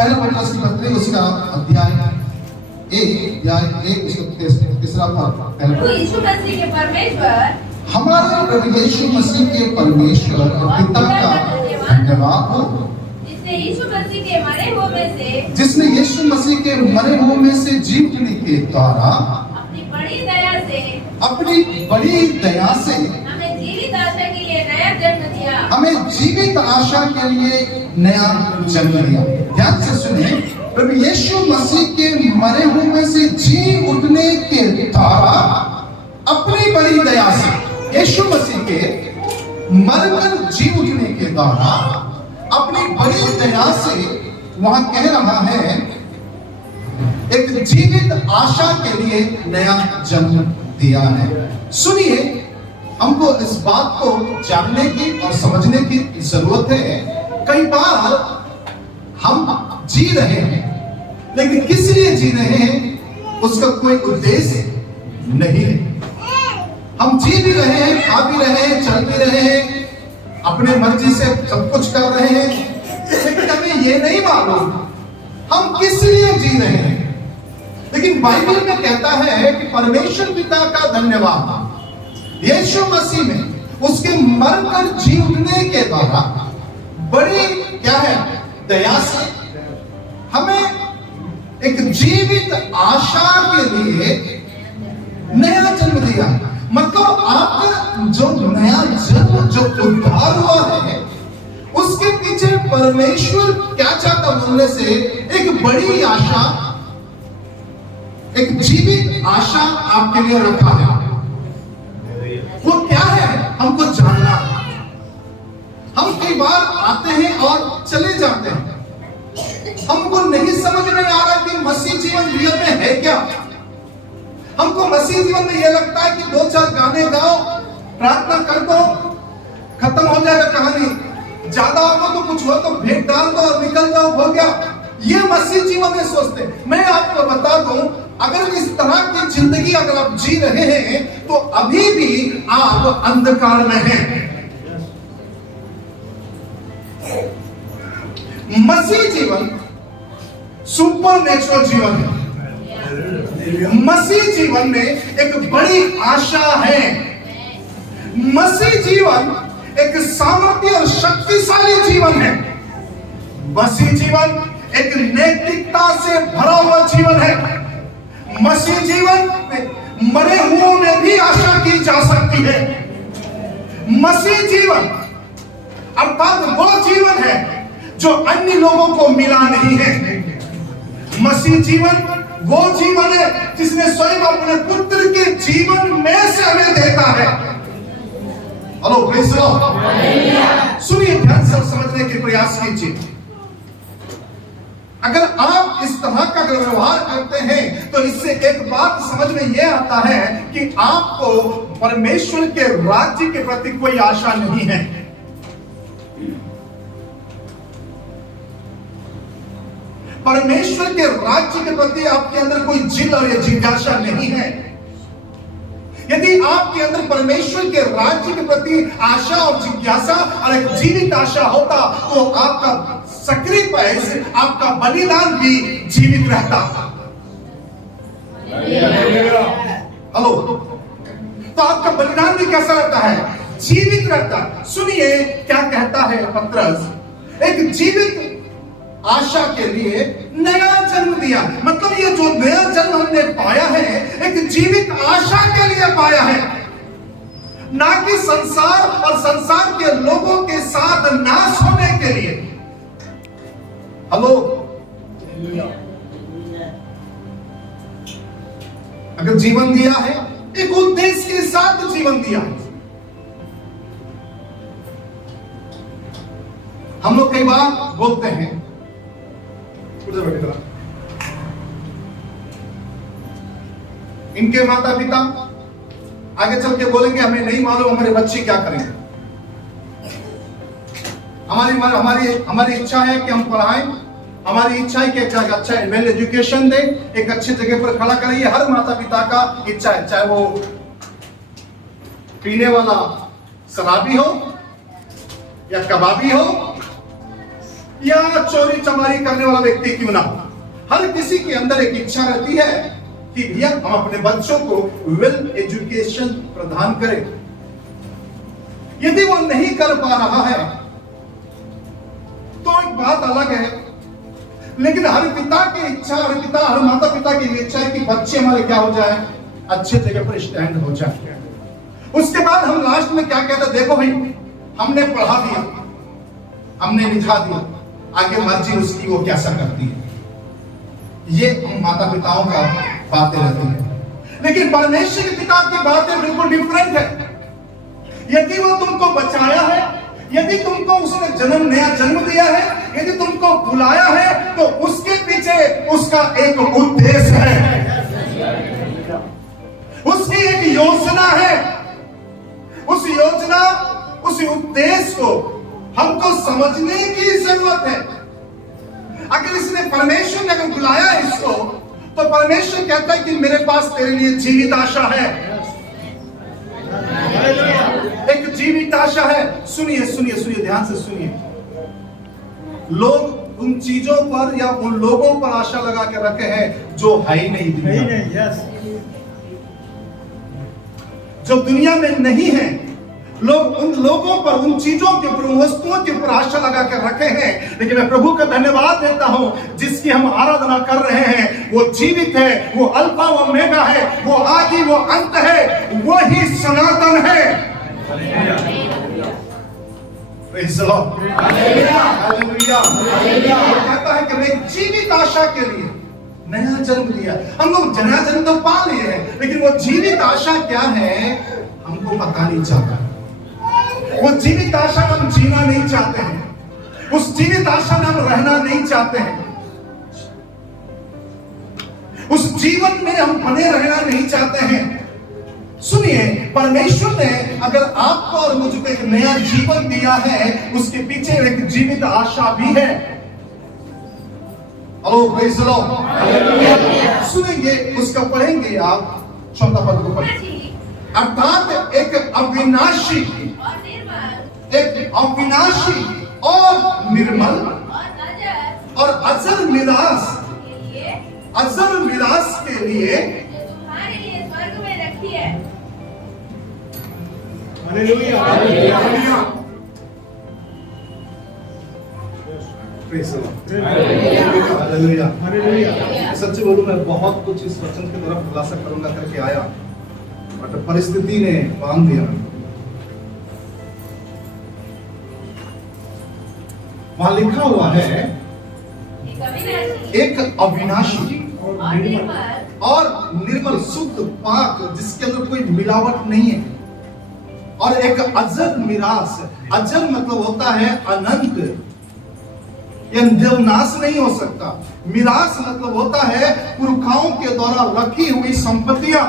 पहला पत्रस की पत्री उसका अध्याय 1 उसका तीसरा पद। यीशु मसीह के परमेश्वर, हमारे प्रभु यीशु मसीह के परमेश्वर और पिता का धन्यवाद हो, जिसने यीशु मसीह के मरे हुए में से जी उठने के द्वारा अपनी बड़ी दया से हमें जीवित आशा के लिए नया जन्म दिया। ध्यान से सुनिए, प्रभु यीशु मसीह के मरे हुए में से जी उठने के द्वारा अपनी बड़ी दया से, यीशु मसीह के मरकर जी उठने के द्वारा अपनी बड़ी दया से वहां कह रहा है एक जीवित आशा के लिए नया जन्म दिया है। सुनिए, हमको इस बात को जानने की और समझने की जरूरत है। कई बार हम जी रहे हैं, लेकिन किस लिए जी रहे हैं उसका कोई उद्देश्य नहीं है। हम जी भी रहे हैं, खा भी रहे हैं, चल भी रहे हैं, अपने मर्जी से सब कुछ कर रहे हैं, लेकिन हमें ये नहीं मालूम हम किस लिए जी रहे हैं। लेकिन बाइबल में कहता है कि परमेश्वर पिता का धन्यवाद, यीशु मसीह में उसके मरकर जी उठने के द्वारा बड़ी क्या है दया से हमें एक जीवित आशा के लिए नया जन्म दिया। मतलब आपका जो नया जन्म, जो उद्धार हुआ है, उसके पीछे परमेश्वर क्या चाहता बोलने से एक बड़ी आशा, एक जीवित आशा आपके लिए रखा है। वो क्या है हमको जानना। हम कई बार आते हैं और चले जाते हैं, हमको नहीं समझ में आ रहा कि मसीह जीवन रियल में है क्या। हमको मसीह जीवन में यह लगता है कि 2-4 गाने गाओ, प्रार्थना कर दो, खत्म हो जाएगा कहानी। ज्यादा हो तो कुछ हो तो भेंट डाल दो और निकल जाओ, हो गया। ये मसीह जीवन में सोचते। मैं आपको बता दूं, अगर इस तरह की जिंदगी अगर आप जी रहे हैं तो अभी भी आप अंधकार में हैं। मसीह जीवन सुपर नेचुरल जीवन है। मसीह जीवन में एक बड़ी आशा है। मसीह जीवन एक सामर्थ्य और शक्तिशाली जीवन है। मसीह जीवन एक नैतिकता से भरा हुआ जीवन है। मसीह जीवन में मरे हुओं में भी आशा की जा सकती है। मसीह जीवन अर्थात वो जीवन है जो अन्य लोगों को मिला नहीं है। मसीह जीवन वो जीवन है जिसने स्वयं अपने पुत्र के जीवन में से हमें देता है। Hello, praise the Lord. सुनिए, ध्यान से समझने के प्रयास कीजिए। अगर आप इस तरह का व्यवहार करते हैं तो इससे एक बात समझ में यह आता है कि आपको परमेश्वर के राज्य के प्रति कोई आशा नहीं है। परमेश्वर के राज्य के प्रति आपके अंदर कोई जिद और जिज्ञासा नहीं है। यदि आपके अंदर परमेश्वर के राज्य के प्रति आशा और जिज्ञासा और एक जीवित आशा होता तो आपका सैक्रिफाइस, आपका बलिदान भी जीवित रहता। हेलो, तो आपका बलिदान भी कैसा रहता है? जीवित रहता। सुनिए क्या कहता है पत्रस, एक जीवित आशा के लिए नया जन्म दिया। मतलब ये जो नया जन्म हमने पाया है एक जीवित आशा के लिए पाया है, ना कि संसार और संसार के लोगों के साथ नाश होने के लिए। हेलो, अगर जीवन दिया है एक उद्देश्य के साथ जीवन दिया है। हम लोग कई बार बोलते हैं, इनके माता पिता आगे चल के बोलेंगे हमें नहीं मालूम हमारे बच्चे क्या करेंगे। हमारी इच्छा है कि हम पढ़ाएं, हमारी इच्छा है कि एक अच्छा वेल एजुकेशन दे, एक अच्छी जगह पर खड़ा करें। ये हर माता पिता का इच्छा है, चाहे वो पीने वाला शराबी हो या कबाबी हो या चोरी चमारी करने वाला व्यक्ति क्यों ना, हर किसी के अंदर एक इच्छा रहती है कि भैया हम अपने बच्चों को वेल एजुकेशन प्रदान करें। यदि वो नहीं कर पा रहा है तो एक बात अलग है, लेकिन हर पिता की इच्छा, हर माता पिता की इच्छा है कि बच्चे हमारे क्या हो जाए, अच्छे जगह पर स्टैंड हो जाए। उसके बाद हम लास्ट में क्या कहते हैं, देखो भाई हमने पढ़ा दिया, हमने लिखा दिया, आगे मर्जी उसकी वो कैसा करती है। ये हम माता पिताओं का बातें रहती है, लेकिन परमेश्वर के पिता की बातें बिल्कुल डिफरेंट है। यदि वो तुमको बचाया है, यदि तुमको उसने नया जन्म दिया है, यदि तुमको बुलाया है, तो उसके पीछे उसका एक उद्देश्य है, उसकी एक योजना है। उस योजना, उस उद्देश्य को हमको समझने की जरूरत है। अगर इसने, परमेश्वर ने अगर बुलाया है इसको, तो परमेश्वर कहता है कि मेरे पास तेरे लिए जीवित आशा है, एक जीवित आशा है। सुनिए सुनिए सुनिए, ध्यान से सुनिए। लोग उन चीजों पर या उन लोगों पर आशा लगा के रखे हैं जो है ही नहीं दुनिया में, जो दुनिया में नहीं है। लोग उन लोगों पर, उन चीजों के ऊपर, उन वस्तुओं के ऊपर आशा लगा कर रखे हैं। लेकिन मैं प्रभु का धन्यवाद देता हूं, जिसकी हम आराधना कर रहे हैं वो जीवित है, वो अल्फा वो ओमेगा है, वो आदि वो अंत है, वो ही सनातन है। Praise the Lord, hallelujah. कहता है कि मैं जीवित आशा के लिए नया जन्म लिया। हम लोग नया जन्म तो पा लिए हैं, लेकिन वो जीवित आशा क्या है हमको पता नहीं चलता। वो जीवित आशा में हम जीना नहीं चाहते हैं, उस जीवित आशा में हम रहना नहीं चाहते हैं, उस जीवन में हम बने रहना नहीं चाहते हैं। सुनिए, परमेश्वर ने अगर आपको और मुझको एक नया जीवन दिया है, उसके पीछे एक जीवित आशा भी है। Hello, praise the Lord. सुनेंगे, उसका पढ़ेंगे आप, चौथा पद को पढ़ेंगे। अर्थात एक अविनाशी और निर्मल और अजर मिरास के लिए तुम्हारे लिए स्वर्ग में रखी है। Hallelujah, praise the Lord, hallelujah. सच बोलूं, मैं बहुत कुछ इस वचन की तरफ खुलासा करूंगा करके आया, बट परिस्थिति ने बांध दिया। वहां लिखा हुआ है एक अविनाशी और निर्मल, शुद्ध, पाक, जिसके अंदर कोई मिलावट नहीं है, और एक अजर मिरास। अजर मतलब होता है अनंत, यह देवनाश नहीं हो सकता। मिरास मतलब होता है पुरखाओं के द्वारा रखी हुई संपत्तियां।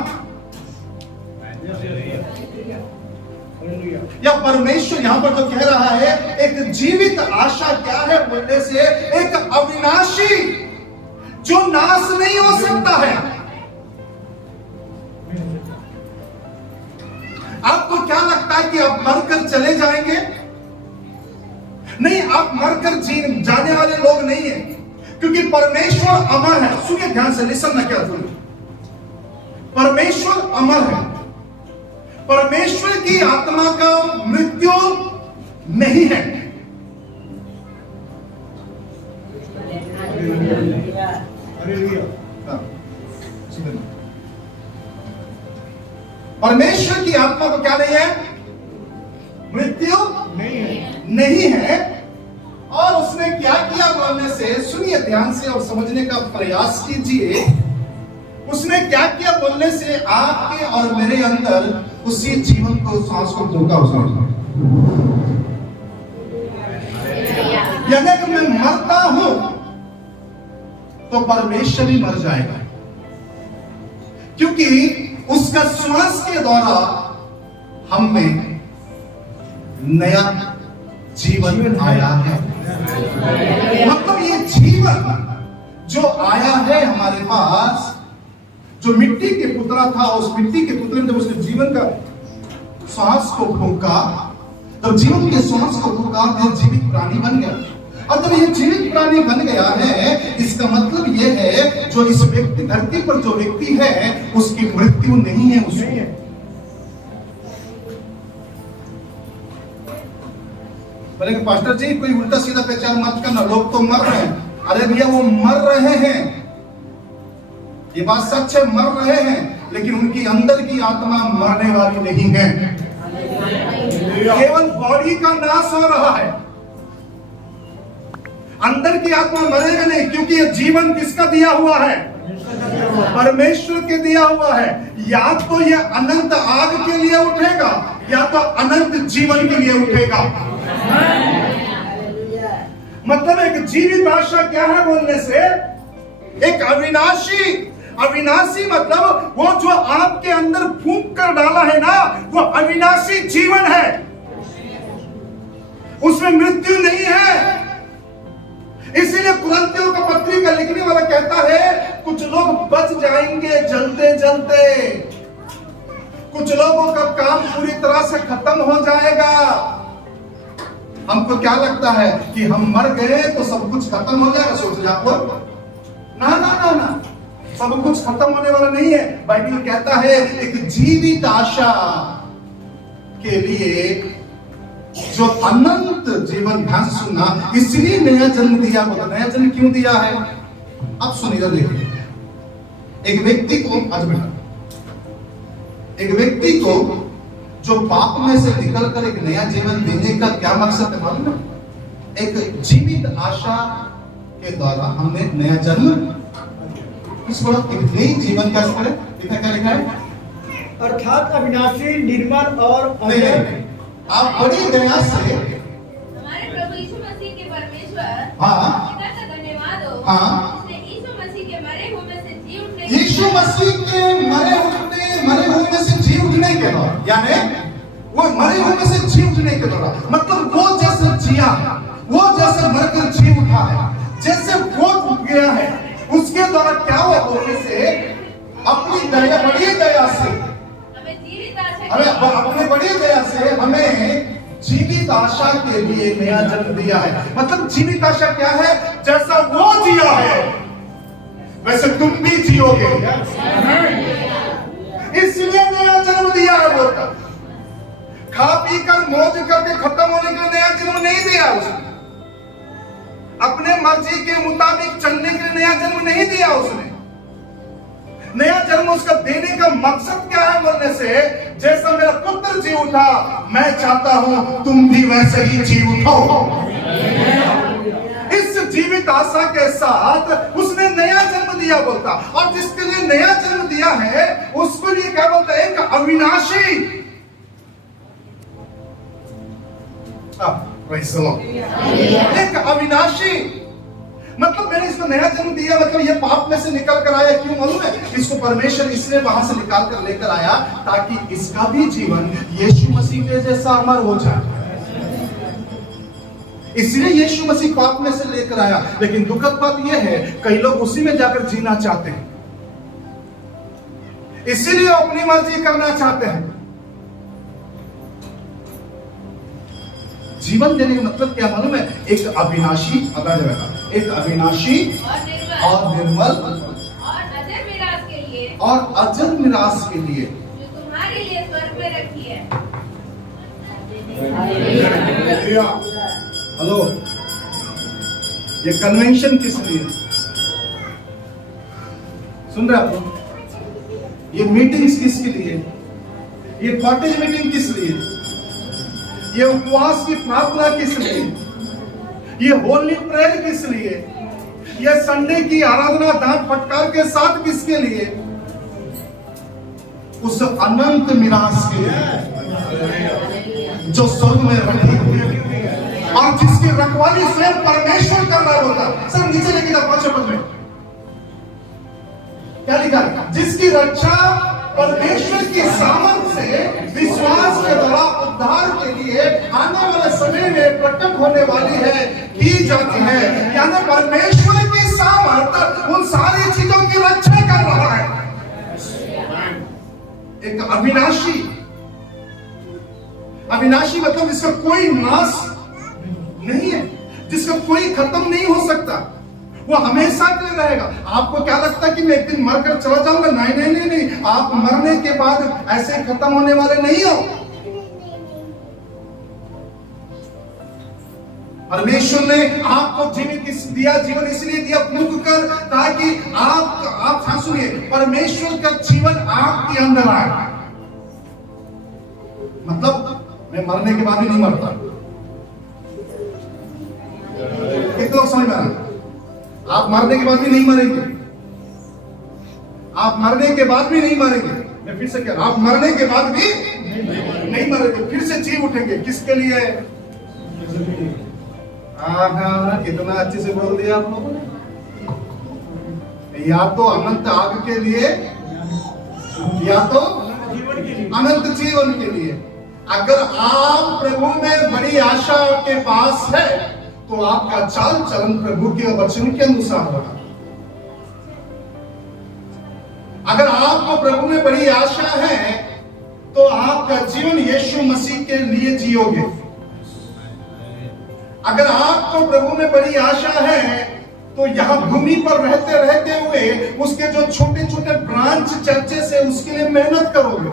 या परमेश्वर यहां पर जो कह रहा है, एक जीवित आशा क्या है बोलने से, एक अविनाशी जो नाश नहीं हो सकता है। आपको क्या लगता है कि आप मरकर चले जाएंगे? नहीं, आप मरकर जाने वाले लोग नहीं है, क्योंकि परमेश्वर अमर है। सुनिए ध्यान से, लिसन ना, क्या सुनिए, परमेश्वर अमर है। परमेश्वर की आत्मा का मृत्यु नहीं है। परमेश्वर की आत्मा को क्या नहीं है? मृत्यु नहीं है। और उसने क्या किया बोलने से, सुनिए ध्यान से और समझने का प्रयास कीजिए। उसने क्या किया बोलने से, आपके और मेरे अंदर उसी जीवन को, सांस को फूंका उसने। यदि अगर मैं मरता हूं तो परमेश्वर ही मर जाएगा, क्योंकि उसका श्वास के द्वारा हम में नया जीवन आया है। मतलब ये जीवन जो आया है हमारे पास, जो मिट्टी के पुतला था, उस मिट्टी के पुतले में जब उसने जीवन का श्वास को फूंका, तब जीवन के श्वास को फूंका, तो जीवित प्राणी बन गया। और जब ये जीवित प्राणी बन गया है, इसका मतलब ये है जो इस व्यक्ति, धरती पर जो व्यक्ति है, उसकी मृत्यु नहीं है उसमें। बोले कि पास्टर जी कोई उल्टा सीधा प्रचार मत करना, लोग तो मर रहे हैं। अरे भैया वो मर रहे हैं, ये बात सच है, मर रहे हैं, लेकिन उनकी अंदर की आत्मा मरने वाली नहीं है। केवल बॉडी का नाश हो रहा है, अंदर की आत्मा मरेगा नहीं, क्योंकि ये जीवन किसका दिया हुआ है? परमेश्वर के दिया हुआ है। या तो ये अनंत आग के लिए उठेगा, या तो अनंत जीवन के लिए उठेगा। मतलब एक जीवित आशा क्या है बोलने से? एक अविनाशी, अविनाशी मतलब वो जो आपके अंदर फूंक कर डाला है ना, वो अविनाशी जीवन है, उसमें मृत्यु नहीं है। इसीलिए कुरिन्थियों का पत्री का लिखने वाला कहता है कुछ लोग बच जाएंगे जलते जलते, कुछ लोगों का काम पूरी तरह से खत्म हो जाएगा। हमको क्या लगता है कि हम मर गए तो सब कुछ खत्म हो जाएगा, सोच रहे आप लोग? ना ना ना ना, सब कुछ खत्म होने वाला नहीं है। बाइबल कहता है एक जीवित आशा के लिए जो अनंत जीवन, ध्यान से सुनना, इसलिए नया जन्म दिया। बोला नया जन्म क्यों दिया है? अब सुनिए, देखिए, एक व्यक्ति को, आज बेटा, एक व्यक्ति को जो पाप में से निकलकर एक नया जीवन देने का क्या मकसद है मालूम है? एक जीवित आशा के द्वारा हमने नया जन्म, इसको एक नई जीवन क्या करें? क्या लिखा है? अर्थात अविनाशी, निर्मल और आप बड़ी दया से हमारे प्रभु यीशु मसीह के परमेश्वर हाँ पिता का धन्यवाद हो, हाँ, जिसने यीशु मसीह के मरे हुए में से जी उठने, यीशु मसीह के मरे हुए में से जी उठने के बाद, यानी वो मरे हुए में से जी उठने के दौरान, मतलब वो जैसे जिया, वो जैसे मरकर जी उठा है, जैसे वो उठ गया है, उसके द्वारा क्या हुआ होने से अपनी दया, बड़ी दया से हमें जीवित आशा, हमें अपने बड़ी दया से हमें जीवित आशा के लिए नया जन्म दिया है। मतलब जीवित आशा क्या है? जैसा वो जिया है वैसे तुम भी जियोगे, इसलिए नया जन्म दिया है। बोलता खा पी कर मौज करके खत्म होने का नया जन्म नहीं दिया उसने, अपने मर्जी के मुताबिक चलने के लिए नया जन्म नहीं दिया उसने। नया जन्म उसका देने का मकसद क्या है बोलने से, जैसा मेरा पुत्र जी उठा, मैं चाहता हूं तुम भी वैसे ही जी उठो। इस जीवित आशा के साथ उसने नया जन्म दिया बोलता, और जिसके लिए नया जन्म दिया है उसको लिए क्या बोलता है? एक अविनाशी, एक अविनाशी, मतलब मैंने इसको नया जन्म दिया, मतलब ये पाप में से निकल कर आया। क्यों मालूम है? इसको परमेश्वर इसलिए वहां से निकाल कर लेकर आया ताकि इसका भी जीवन यीशु मसीह के जैसा अमर हो जाए। इसलिए यीशु मसीह पाप में से लेकर आया। लेकिन दुखद बात यह है कई लोग उसी में जाकर जीना चाहते हैं, इसीलिए अपनी मर्जी करना चाहते हैं। जीवन देने का मतलब क्या मालूम है? एक अविनाशी, एक अविनाशी और निर्मल और अजर मिरास के लिए, और अजर मिरास के लिए जो तुम्हारे लिए स्वर्ग में रखी है। हेलो, ये कन्वेंशन किस लिए? सुन रहे आप लोग? ये मीटिंग्स किसके लिए? ये कॉटेज मीटिंग किस लिए? ये उपवास की प्रार्थना किस लिए? ये होली प्रेयर किस लिए? ये संडे की आराधना दान फटकार के साथ किसके लिए? उस अनंत मिरास के लिए जो स्वर्ग में रखी हुई है, और जिसकी रखवाली स्वयं परमेश्वर कर रहा होता। सर नीचे लेके जाओ 5 पद में क्या लिखा है? जिसकी रक्षा परमेश्वर की सामर्थ से विश्वास के द्वारा उद्धार के लिए आने वाले समय में प्रकट होने वाली है, की जाती है। यानी परमेश्वर की सामर्थ उन सारी चीजों की रक्षा कर रहा है। एक अविनाशी, अविनाशी मतलब इसका कोई नाश नहीं है। जिसका कोई खत्म नहीं हो सकता, वो हमेशा के लिए रहेगा। आपको क्या लगता है कि मैं एक दिन मरकर चला जाऊंगा? नहीं नहीं नहीं नहीं, आप मरने के बाद ऐसे खत्म होने वाले नहीं हो। परमेश्वर ने आपको जीवन इसलिए दिया मुक्त कर, ताकि आप सुनिए, परमेश्वर का जीवन आपके अंदर आए। मतलब मैं मरने के बाद भी नहीं मरता। कितने लोग समझ में आ रहे? आप मरने के बाद भी नहीं मरेंगे। आप मरने के बाद भी नहीं मरेंगे। मैं फिर से कह रहा हूं, आप मरने के बाद भी नहीं मरेंगे, फिर से जी उठेंगे। किसके लिए? कितना अच्छे से बोल दिया आप लोगों ने। या तो अनंत आग के लिए, या तो अनंत जीवन के लिए। अगर आप प्रभु में बड़ी आशा के पास है, तो आपका चाल चलन प्रभु के वचन के अनुसार होगा। अगर आपको प्रभु में बड़ी आशा है, तो आपका जीवन यीशु मसीह के लिए जियोगे। अगर आपको प्रभु में बड़ी आशा है, तो यहां भूमि पर रहते रहते हुए उसके जो छोटे छोटे ब्रांच चर्चे से उसके लिए मेहनत करोगे,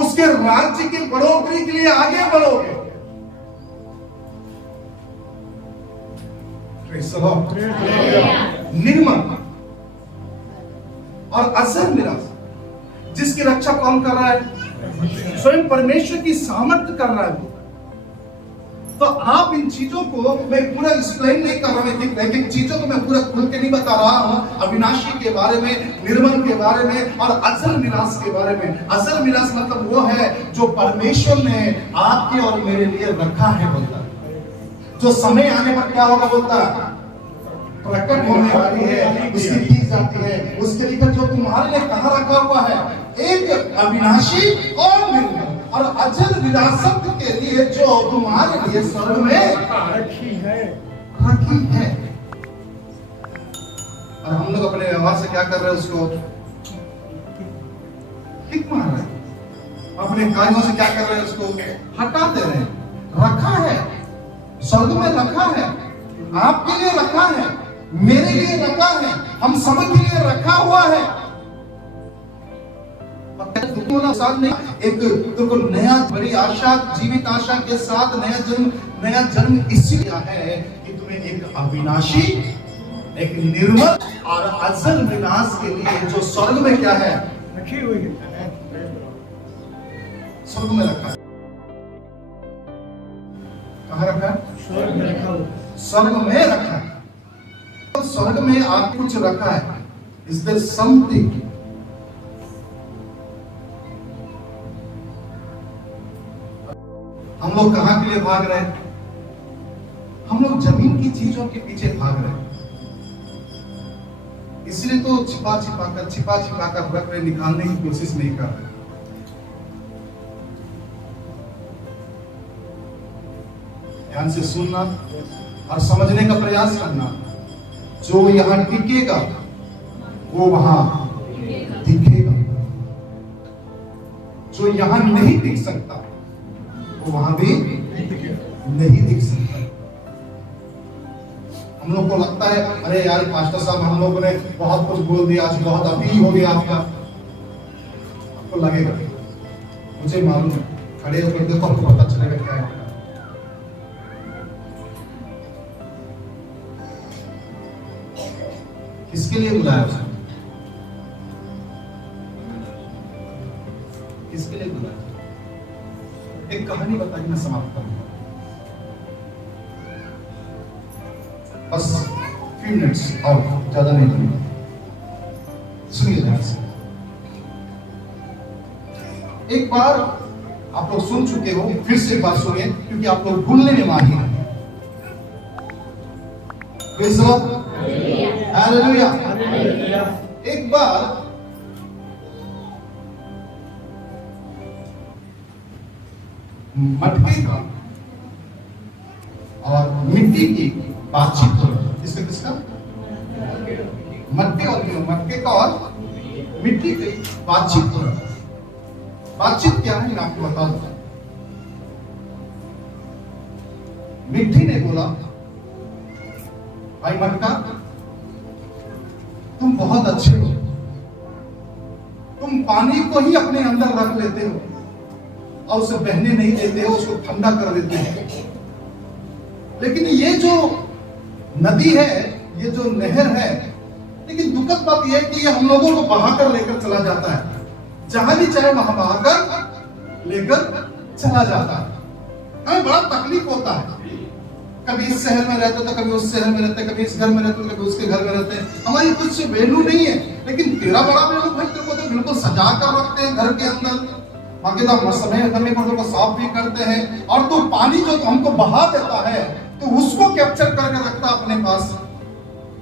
उसके राज्य की बढ़ोतरी के लिए आगे बढ़ोगे। निर्मल और अजर निराश, जिसकी रक्षा कौन कर रहा है? स्वयं परमेश्वर की सामर्थ्य कर रहा है। तो आप इन चीजों को मैं पूरा एक्सप्लेन नहीं कर रहा हूं, एक चीजों को मैं पूरा खुल के नहीं बता रहा हूं। अविनाशी के बारे में, निर्मल के बारे में और अजर निराश के बारे में। अजर निराश मतलब वो है जो परमेश्वर ने आपके और मेरे लिए रखा है, बोलता है। जो समय आने पर क्या होगा बोलता है, प्रकट होने वाली है, उसकी दी जाती है। उसके लिए जो तुम्हारे लिए कहां रखा हुआ है, एक अविनाशी और निर्मल और अजर विरासत के लिए जो तुम्हारे लिए स्वर्ग में रखी है। और हम लोग अपने व्यवहार से क्या कर रहे हैं? उसको किक मार रहे हैं। अपने कार्यों से क्या कर रहे हैं? उसको हटा दे रहे हैं। रखा है, स्वर्ग में रखा है, आपके लिए रखा है, मेरे लिए रखा है, हम सब के लिए रखा हुआ है। एक देखो, नया बड़ी आशा, जीवित आशा के साथ नया जन्म इसलिए है कि तुम्हें एक अविनाशी, एक निर्मल और अजर विनाश के लिए जो स्वर्ग में क्या है, रखी हुई है। स्वर्ग में रखा है। कहाँ रखा है? स्वर्ग में रखा हुआ। स्वर्ग में रखा है। तो स्वर्ग में आप कुछ रखा है। Is there something? हम लोग कहां के लिए भाग रहे हैं? हम लोग जमीन की चीजों के पीछे भाग रहे हैं। इसलिए तो छिपा छिपा कर रख रहे, निकालने की कोशिश नहीं कर रहे। ध्यान से सुनना और समझने का प्रयास करना। जो यहां टिकेगा वो वहां दिखेगा। जो यहां नहीं दिख सकता वो वहां भी नहीं दिख सकता। हम लोग को लगता है, अरे यार पास्टर साहब, हम लोगों ने बहुत कुछ बोल दिया, आज बहुत अभी हो गया आपका। आपको लगेगा, मुझे मालूम है, खड़े होकर देखो, आपको पता चलेगा क्या है। किसके लिए बुलाया उसने? किसके लिए बुलाया? एक कहानी बता के मैं समाप्त करूंगा, बस few मिनट्स और ज्यादा नहीं दूंगा। सुनिए ध्यान से। एक बार आप लोग सुन चुके हो, फिर से एक बार सुनिए, क्योंकि आप लोग भूलने में माहिर हैं। Praise the Lord, hallelujah. एक बार मटके का और मिट्टी की बातचीत हो रही है। किसका? मटके का और मिट्टी की बातचीत हो रही है। बातचीत क्या है, मैं आपको बता दूं। मिट्टी ने बोला, भाई मटका, तुम बहुत अच्छे हो, तुम पानी को ही अपने अंदर रख लेते हो और उसे बहने नहीं देते हो, उसको ठंडा कर देते हो। लेकिन ये जो नदी है, ये जो नहर है, लेकिन दुखद बात यह है कि ये हम लोगों को बहाकर लेकर चला जाता है, जहां भी चाहे वहां बहाकर लेकर चला जाता है। हमें बड़ा तकलीफ होता है, कभी इस शहर में रहते तो कभी उस शहर में रहते, कभी इस घर में रहते तो कभी उसके घर में रहते हैं। हमारी कुछ वैल्यू नहीं है, लेकिन तेरा बड़ा वैल्यू भाई, तेरे को तो बिल्कुल सजा कर रखते हैं घर के अंदर, बाकी तो समय करने पर साफ भी करते हैं, और तो पानी जो हमको बहा देता है तो उसको कैप्चर करके रखता अपने पास।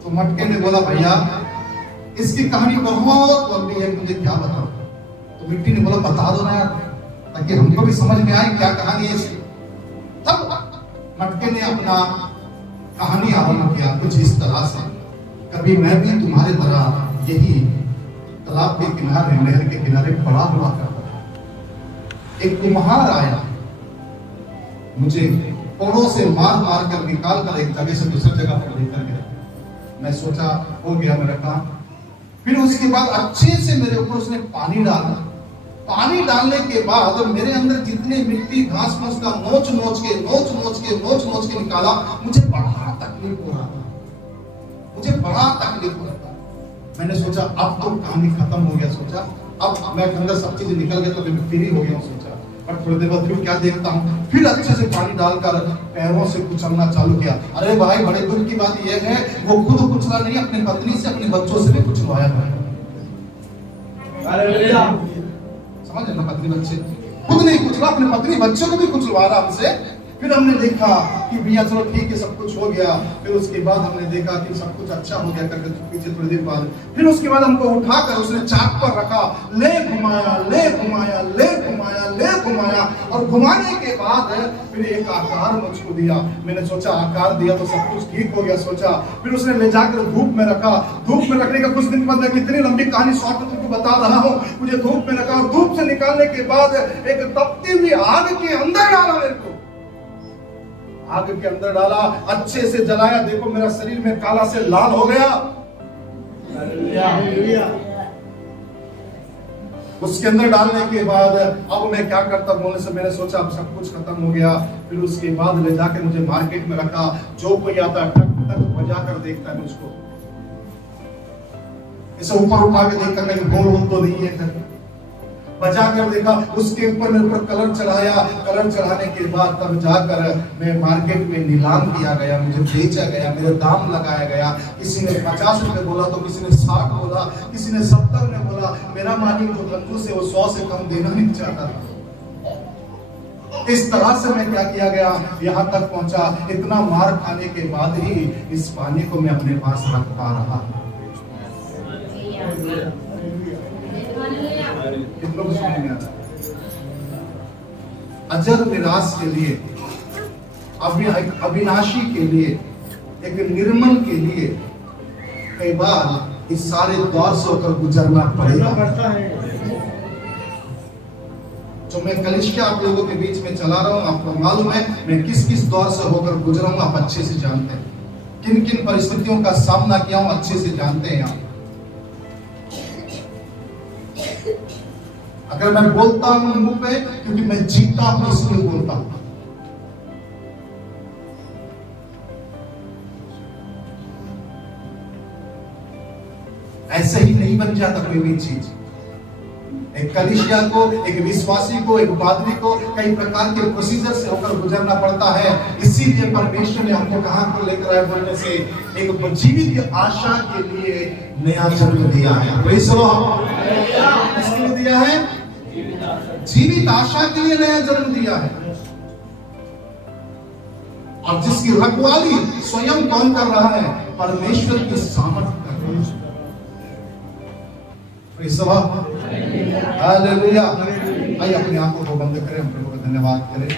तो मटके ने बोला, भैया इसकी कहानी बहुत लंबी है, मुझे क्या बताऊं। तो मिट्टी ने बोला, बता दो ना यार, ताकि हमको भी समझ में आए क्या कहानी है इसकी। तब मटके ने अपना कहानी आरंभ किया कुछ इस तरह से, कभी मैं भी तुम्हारे तरह यही तालाब के किनारे, नहर के किनारे पड़ा हुआ करता था। एक कुम्हार आया, मुझे कोड़ों से मार मार कर निकाल कर एक जगह से दूसरी जगह पर लेकर गया। मैं सोचा हो गया मेरा काम। फिर उसके बाद अच्छे से मेरे ऊपर उसने पानी डाला। पानी डालने के बाद मेरे अंदर जितनी मिट्टी घास फूस का नोच नोच के निकाला। मुझे बड़ा तकलीफ हो रहा था, मुझे बड़ा तकलीफ हो रहा था। मैंने सोचा अब तो कहानी खत्म हो गया, सोचा अब मैं अंदर सब चीजें निकल गया तो मैं फ्री हो गया। सोचा पर थोड़ी देर बाद फिर क्या देखता हूँ, फिर अच्छे से पानी डालकर पैरों से कुचलना चालू किया। अरे भाई बड़े दुख की बात यह है, वो खुद कुचला नहीं, अपनी पत्नी से अपने बच्चों से भी कुचलवाया है। समझ ना, पत्नी बच्चे खुद नहीं कुचला, अपने पत्नी बच्चों को भी कुचलवा रहा हमसे। फिर हमने देखा कि भैया चलो ठीक है, सब कुछ हो गया। फिर उसके बाद हमने देखा कि सब कुछ अच्छा हो गया करके पीछे थोड़ी देर बाद फिर उसके बाद हमको उठाकर उसने चाक पर रखा, ले घुमाया, ले घुमाया, ले घुमाया, ले घुमाया, और घुमाने के बाद फिर एक आकार मुझको दिया। मैंने सोचा आकार दिया तो सब कुछ ठीक हो गया, सोचा। फिर उसने ले जाकर धूप में रखा। धूप में रखने का कुछ दिन बाद, इतनी लंबी कहानी शॉर्ट में तुमको बता रहा हूँ। मुझे धूप में रखा और धूप से निकालने के बाद एक तपती हुई आग के अंदर डाला, मेरे को आग के अंदर डाला, अच्छे से जलाया। देखो मेरा शरीर में काला से लाल हो गया। उसके अंदर डालने के बाद अब मैं क्या करता, बोलने से मैंने सोचा अब सब कुछ खत्म हो गया। फिर उसके बाद ले जाकर मुझे मार्केट में रखा। जो कोई आता टक टक बजा कर देखता है मुझको, इसे ऊपर उठा के देखता कहीं गोल तो नहीं है, बजा कर देखा। उसके ऊपर मेरे ऊपर कलर चढ़ाया। कलर चढ़ाने के बाद तब जाकर मैं मार्केट में नीलाम किया गया, मुझे बेचा गया, मेरे दाम लगाया गया। किसी ने 50 रुपए बोला तो किसी ने 60 बोला, किसी ने 70 में बोला। मेरा मालिक जो कंजूस है वो 100 से कम देना नहीं चाहता था। इस तरह से मैं क्या किया गया, यहाँ तक पहुंचा। इतना मार खाने के बाद ही इस पानी को मैं अपने पास रख पा रहा। अजर निराश के लिए, अविनाशी के लिए, एक निर्मल के लिए कई बार इस सारे दौर से होकर गुजरना पड़ेगा। जो मैं कलिसिया आप लोगों के बीच में चला रहा हूं, आपको मालूम है मैं किस किस दौर से होकर गुजरा हूं, आप अच्छे से जानते हैं। किन किन परिस्थितियों का सामना किया हूं, अच्छे से जानते हैं आप। अगर मैं बोलता हूं मुंह पे, क्योंकि मैं जीता हूं इसलिए बोलता हूं। ऐसे ही नहीं बन जाता कोई भी चीज। एक कलिसिया को, एक विश्वासी को, एक पादरी को कई प्रकार के प्रोसीजर से होकर गुजरना पड़ता है। इसीलिए परमेश्वर ने हमको कहां को लेकर आया, बोलने से एक जीवित आशा के लिए नया जन्म दिया है। किसके लिए दिया है? जीवित आशा के लिए नया जन्म दिया है। और जिसकी रखवाली स्वयं कौन कर रहा है? परमेश्वर की सामर्थ कर रहा है। हालेलुया। आइए अपने आंखों को बंद करें, हम प्रभु का धन्यवाद करें।